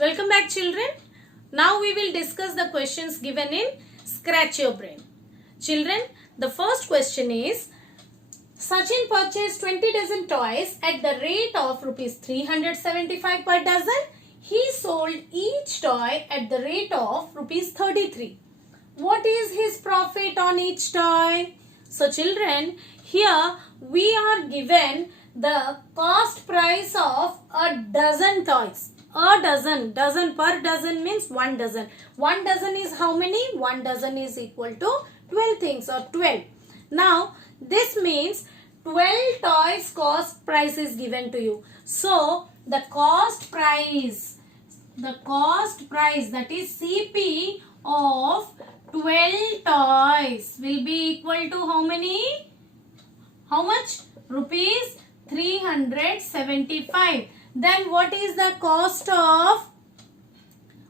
Welcome back, children. Now we will discuss the questions given in Scratch Your Brain. Children, the first question is, Sachin purchased 20 dozen toys at the rate of rupees 375 per dozen. He sold each toy at the rate of rupees 33. What is his profit on each toy? So children, here we are given the cost price of a dozen toys. A dozen per dozen means 1 dozen. 1 dozen is how many? 1 dozen is equal to 12 things or 12. Now this means 12 toys cost price is given to you. So the cost price that is CP of 12 toys will be equal to how many? How much? Rupees 375. Then what is the cost of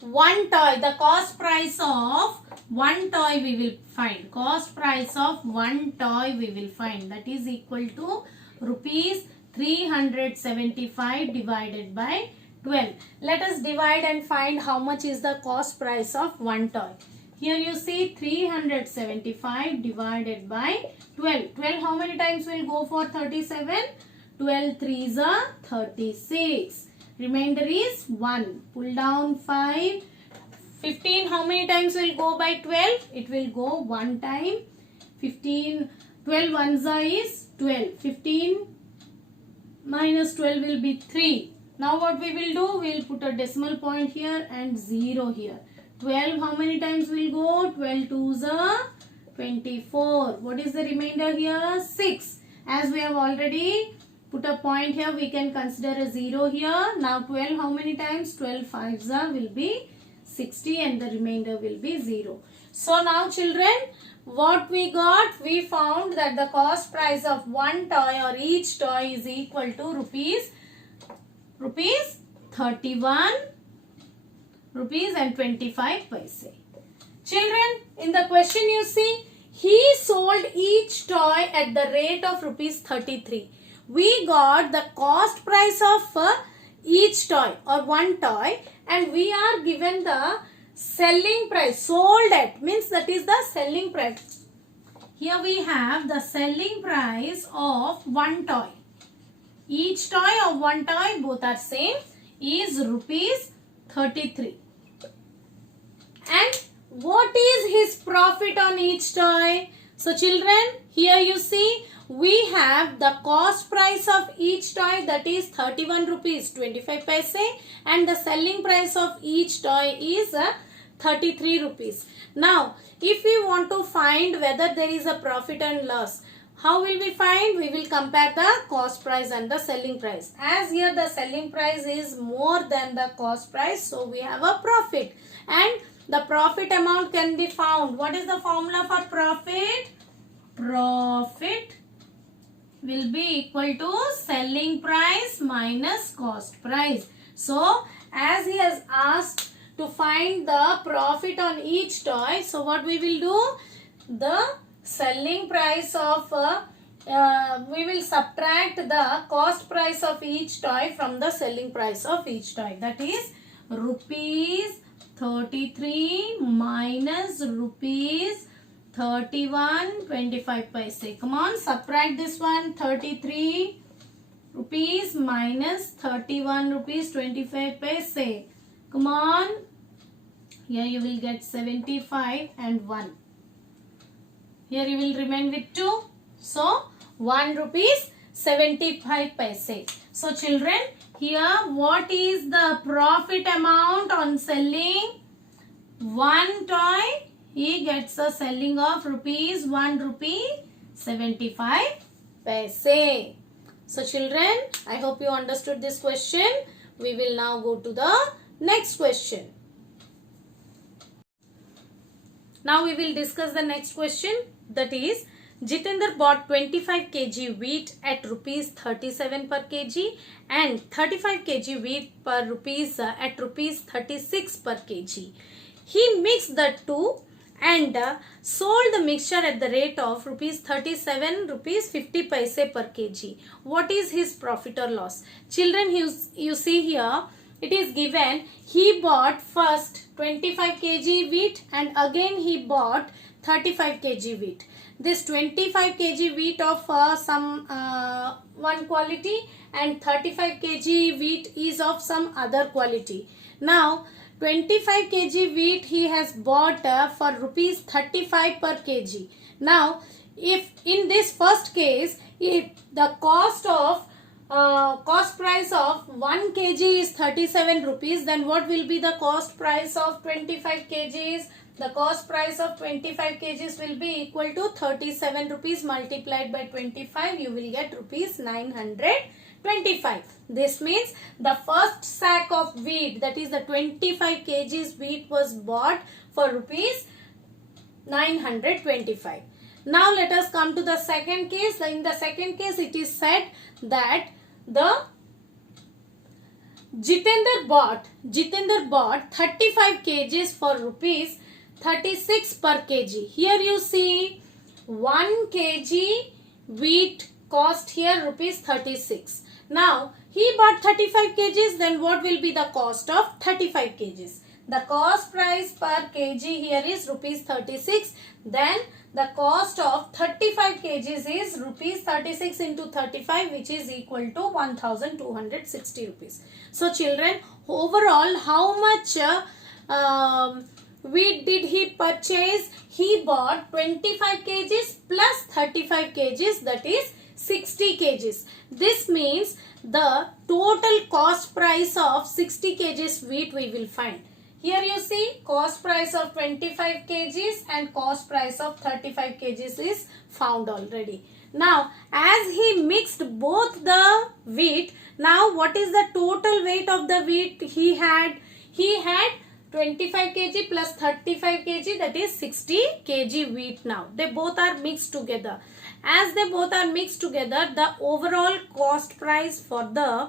one toy? The cost price of one toy we will find. Cost price of one toy we will find. That is equal to rupees 375 divided by 12. Let us divide and find how much is the cost price of one toy. Here you see 375 divided by 12. 12 how many times will go for 37? 12 3s are 36. Remainder is 1. Pull down 5. 15 how many times will go by 12? It will go 1 time. 15. 12 1s is 12. 15 minus 12 will be 3. Now what we will do? We will put a decimal point here and 0 here. 12 how many times will go? 12 2s are 24. What is the remainder here? 6. As we have already put a point here, we can consider a 0 here. Now 12 how many times? 12 5s will be 60 and the remainder will be 0. So now children, what we got? We found that the cost price of one toy or each toy is equal to rupees 31 rupees and 25 paise. Children, in the question you see, he sold each toy at the rate of rupees 33. We got the cost price of each toy or one toy and we are given the selling price. Sold at means that is the selling price. Here we have the selling price of one toy. Each toy or one toy, both are same, is rupees 33. And what is his profit on each toy? So children, here you see we have the cost price of each toy, that is 31 rupees 25 paise, and the selling price of each toy is 33 rupees. Now if we want to find whether there is a profit and loss, how will we find? We will compare the cost price and the selling price. As here the selling price is more than the cost price, so we have a profit, and the profit amount can be found. What is the formula for profit? Profit will be equal to selling price minus cost price. So as he has asked to find the profit on each toy, so what we will do? The selling price of we will subtract the cost price of each toy from the selling price of each toy. That is rupees 33 minus rupees 31 25 paise. Come on, subtract this one. 33 rupees minus 31 rupees 25 paise. Come on, here you will get 75 and 1. Here you will remain with 2. So 1 rupees 75 paise. So children, here what is the profit amount on selling one toy? He gets a selling of rupees 1 rupee 75 paise. So children, I hope you understood this question. We will now go to the next question. Now we will discuss the next question, that is, Jitendra bought 25 kg wheat at rupees 37 per kg and 35 kg wheat per rupees at rupees 36 per kg. He mixed the two and sold the mixture at the rate of rupees 37 rupees 50 paise per kg. What is his profit or loss? Children, you see here it is given he bought first 25 kg wheat and again he bought 35 kg wheat. This 25 kg wheat of some one quality and 35 kg wheat is of some other quality. Now 25 kg wheat he has bought for rupees 35 per kg. Now if in this first case, if the cost price of 1 kg is 37 rupees, then what will be the cost price of 25 kgs? The cost price of 25 kgs will be equal to 37 rupees multiplied by 25. You will get rupees 925. This means the first sack of wheat, that is the 25 kgs wheat, was bought for rupees 925. Now let us come to the second case. In the second case it is said that the Jitender bought 35 kgs for rupees 36 per kg. Here you see 1 kg wheat cost here rupees 36. Now he bought 35 kgs, then what will be the cost of 35 kgs? The cost price per kg here is rupees 36. Then the cost of 35 kgs is rupees 36 into 35, which is equal to 1260 rupees. So children, overall how much wheat did he purchase? He bought 25 kgs plus 35 kgs, that is 60 kgs. This means the total cost price of 60 kgs wheat we will find. Here you see cost price of 25 kgs and cost price of 35 kgs is found already. Now as he mixed both the wheat, now what is the total weight of the wheat he had? He had 25 kg plus 35 kg, that is 60 kg wheat now. They both are mixed together. As they both are mixed together, the overall cost price for the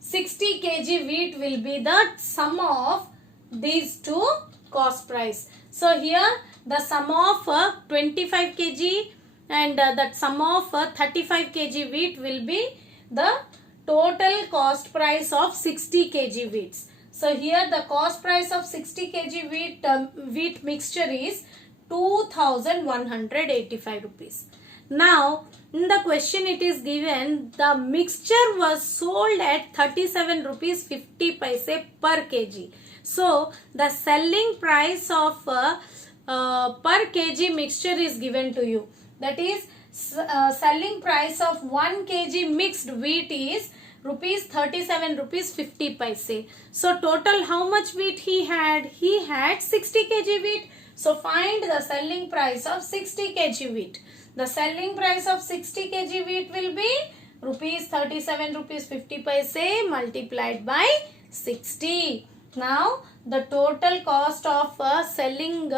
60 kg wheat will be the sum of these two cost price. So here the sum of 25 kg and that sum of 35 kg wheat will be the total cost price of 60 kg wheats. So here the cost price of 60 kg wheat mixture is 2185 rupees. Now in the question it is given the mixture was sold at 37 rupees 50 paise per kg. So the selling price of per kg mixture is given to you. That is selling price of 1 kg mixed wheat is rupees 37 rupees 50 paise. So total how much wheat he had? He had 60 kg wheat. So find the selling price of 60 kg wheat. The selling price of 60 kg wheat will be rupees 37 rupees 50 paise multiplied by 60. Now the total cost of selling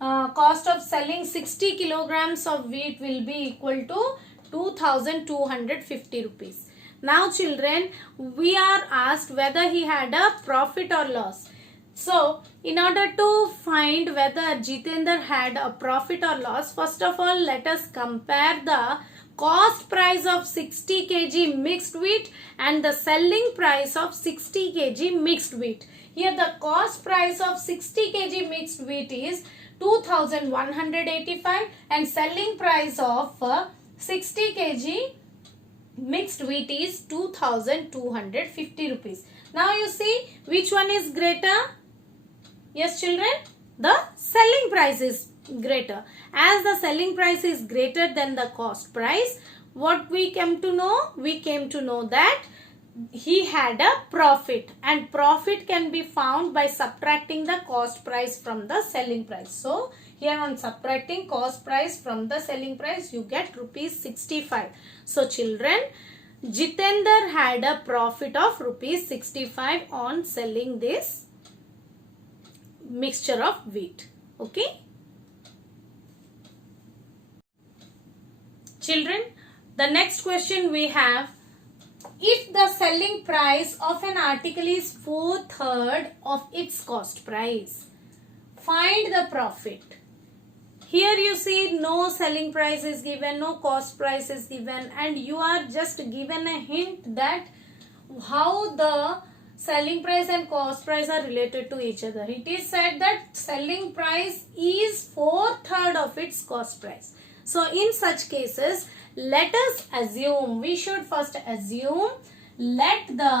cost of selling 60 kilograms of wheat will be equal to 2250 rupees. Now children, we are asked whether he had a profit or loss. So in order to find whether Jitender had a profit or loss, first of all let us compare the cost price of 60 kg mixed wheat and the selling price of 60 kg mixed wheat. Here the cost price of 60 kg mixed wheat is 2185 and selling price of 60 kg mixed wheat is 2250 rupees. Now you see which one is greater? Yes children, the selling price is greater. As the selling price is greater than the cost price, what we came to know? We came to know that he had a profit, and profit can be found by subtracting the cost price from the selling price. So here on subtracting cost price from the selling price, you get rupees 65. So children, Jitender had a profit of rupees 65 on selling this mixture of wheat. Okay. Children, the next question we have, if the selling price of an article is 4/3 of its cost price, find the profit. Here you see no selling price is given, no cost price is given, and you are just given a hint that how the selling price and cost price are related to each other. It is said that selling price is 4/3 of its cost price. So in such cases, let us assume, we should first assume, let the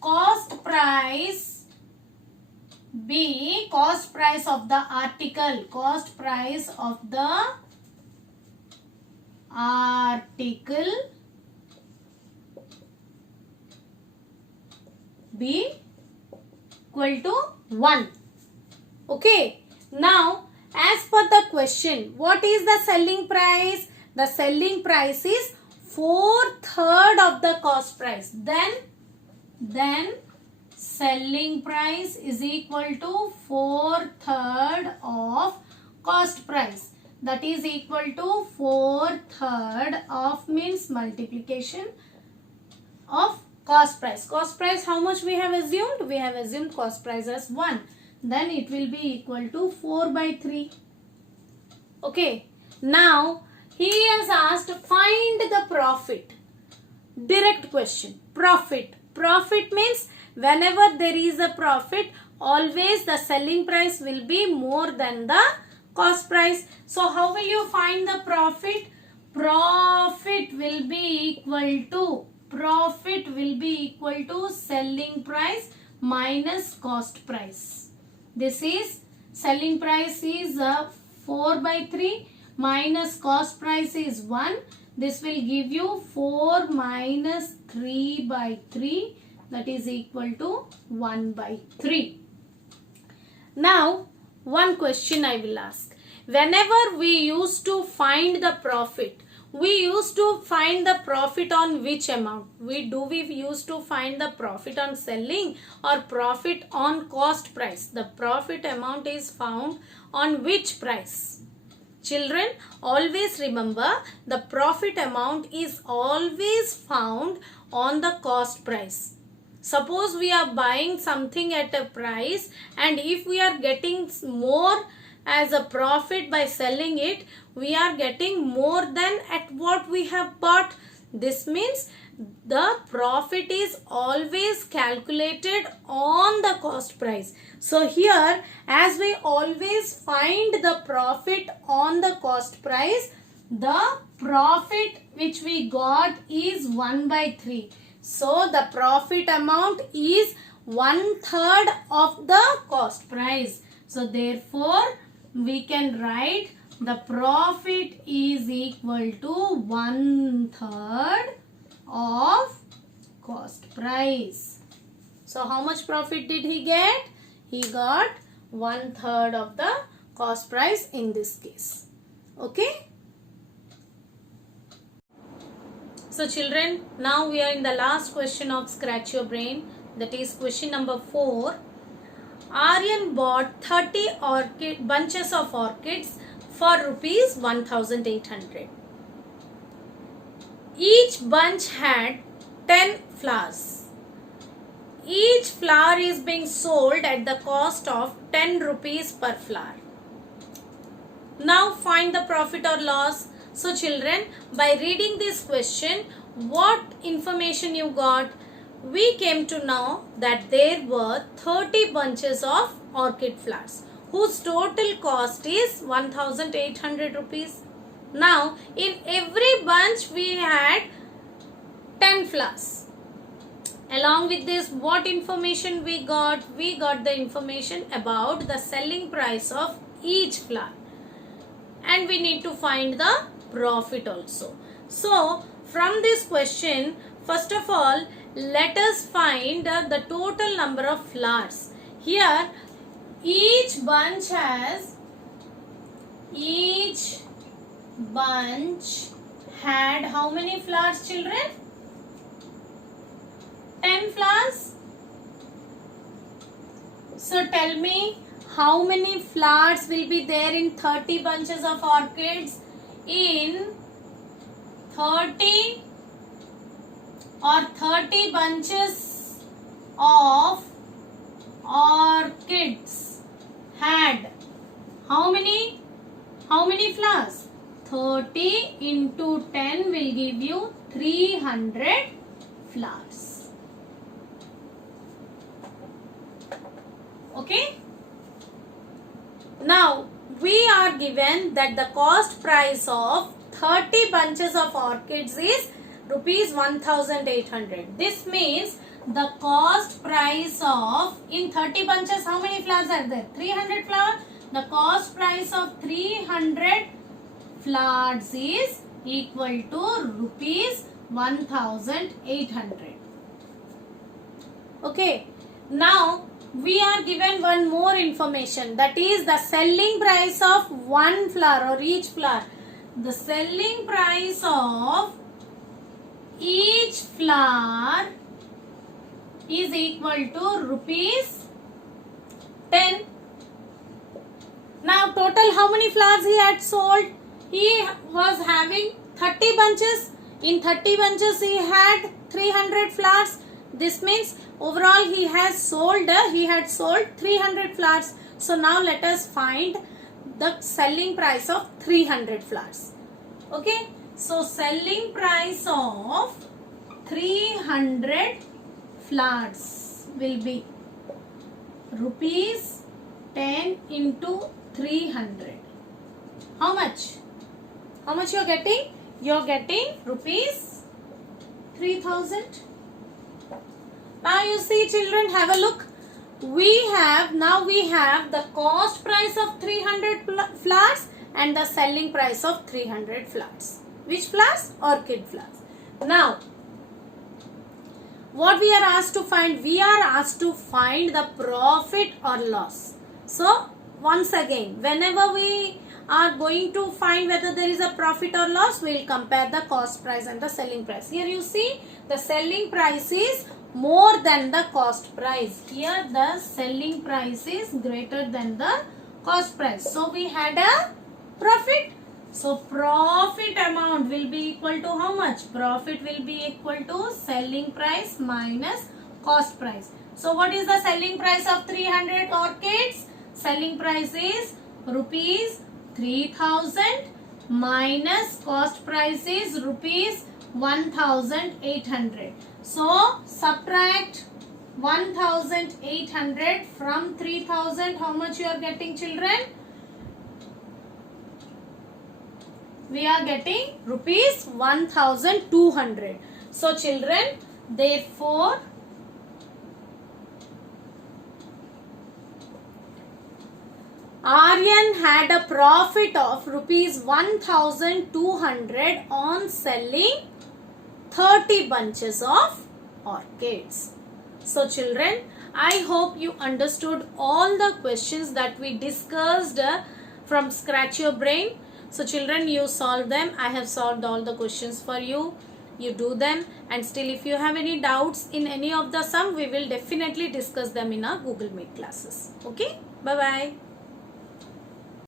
cost price be cost price of the article, cost price of the article be equal to 1. Okay. Now, as per the question, what is the selling price? The selling price is 4/3 of the cost price. Then selling price is equal to 4/3 of cost price. That is equal to 4/3 of means multiplication of cost price. Cost price, how much we have assumed? We have assumed cost price as 1. Then it will be equal to 4/3. Okay. Now, he has asked find the profit. Direct question. Profit. Profit means whenever there is a profit, always the selling price will be more than the cost price. So, how will you find the profit? Profit will be equal to selling price minus cost price. This is selling price is 4/3 minus cost price is 1. This will give you 4 minus 3/3, that is equal to 1/3. Now, one question I will ask. Whenever we used to find the profit, we used to find the profit on which amount? We used to find the profit on selling or profit on cost price? The profit amount is found on which price? Children, always remember the profit amount is always found on the cost price. Suppose we are buying something at a price, and if we are getting more as a profit by selling it, we are getting more than at what we have bought. This means the profit is always calculated on the cost price. So here, as we always find the profit on the cost price, the profit which we got is 1/3. So the profit amount is 1/3 of the cost price. So therefore, we can write the profit is equal to 1/3 of cost price. So how much profit did he get? He got 1/3 of the cost price in this case. Okay. So children, now we are in the last question of Scratch Your Brain. That is question number 4. Aryan bought 30 bunches of orchids for rupees 1,800. Each bunch had 10 flowers. Each flower is being sold at the cost of 10 rupees per flower. Now find the profit or loss. So children, by reading this question, what information you got? We came to know that there were 30 bunches of orchid flowers whose total cost is 1,800 rupees. Now, in every bunch we had 10 flowers. Along with this, what information we got? We got the information about the selling price of each flower. And we need to find the profit also. So, from this question, first of all, let us find the total number of flowers. Here, each bunch had how many flowers, children? 10 flowers. So tell me, how many flowers will be there in 30 bunches of orchids? In 30 bunches of orchids had how many flowers? 30 into 10 will give you 300 flowers. Okay. Now we are given that the cost price of 30 bunches of orchids is rupees 1800. This means the cost price of, in 30 bunches, how many flowers are there? 300 flowers. The cost price of 300 flowers is equal to rupees 1800. Okay. Now we are given one more information, that is the selling price of one flower or each flower. The selling price of each flower is equal to rupees 10. Now total how many flowers he had sold? He was having 30 bunches. In 30 bunches he had 300 flowers. This means overall he had sold 300 flowers. So now let us find the selling price of 300 flowers. Okay. So selling price of 300 flowers will be rupees 10 into 300. How much? How much you are getting? You are getting rupees 3000. Now you see, children, have a look. Now we have the cost price of 300 flowers and the selling price of 300 flowers. Which flowers? Orchid flowers. Now what we are asked to find? We are asked to find the profit or loss. So once again, whenever we are going to find whether there is a profit or loss, we will compare the cost price and the selling price. Here you see the selling price is more than the cost price. Here the selling price is greater than the cost price. So we had a profit. So profit amount will be equal to how much? Profit will be equal to selling price minus cost price. So what is the selling price of 300 orchids? Selling price is rupees 3000 minus cost price is rupees 1800. So subtract 1800 from 3000. How much you are getting, children? We are getting rupees 1200. So children, therefore Aryan had a profit of rupees 1200 on selling 30 bunches of orchids. So children, I hope you understood all the questions that we discussed from Scratch Your Brain. So children, you solve them. I have solved all the questions for you. You do them, and still if you have any doubts in any of the sum, we will definitely discuss them in our Google Meet classes. Okay, bye bye.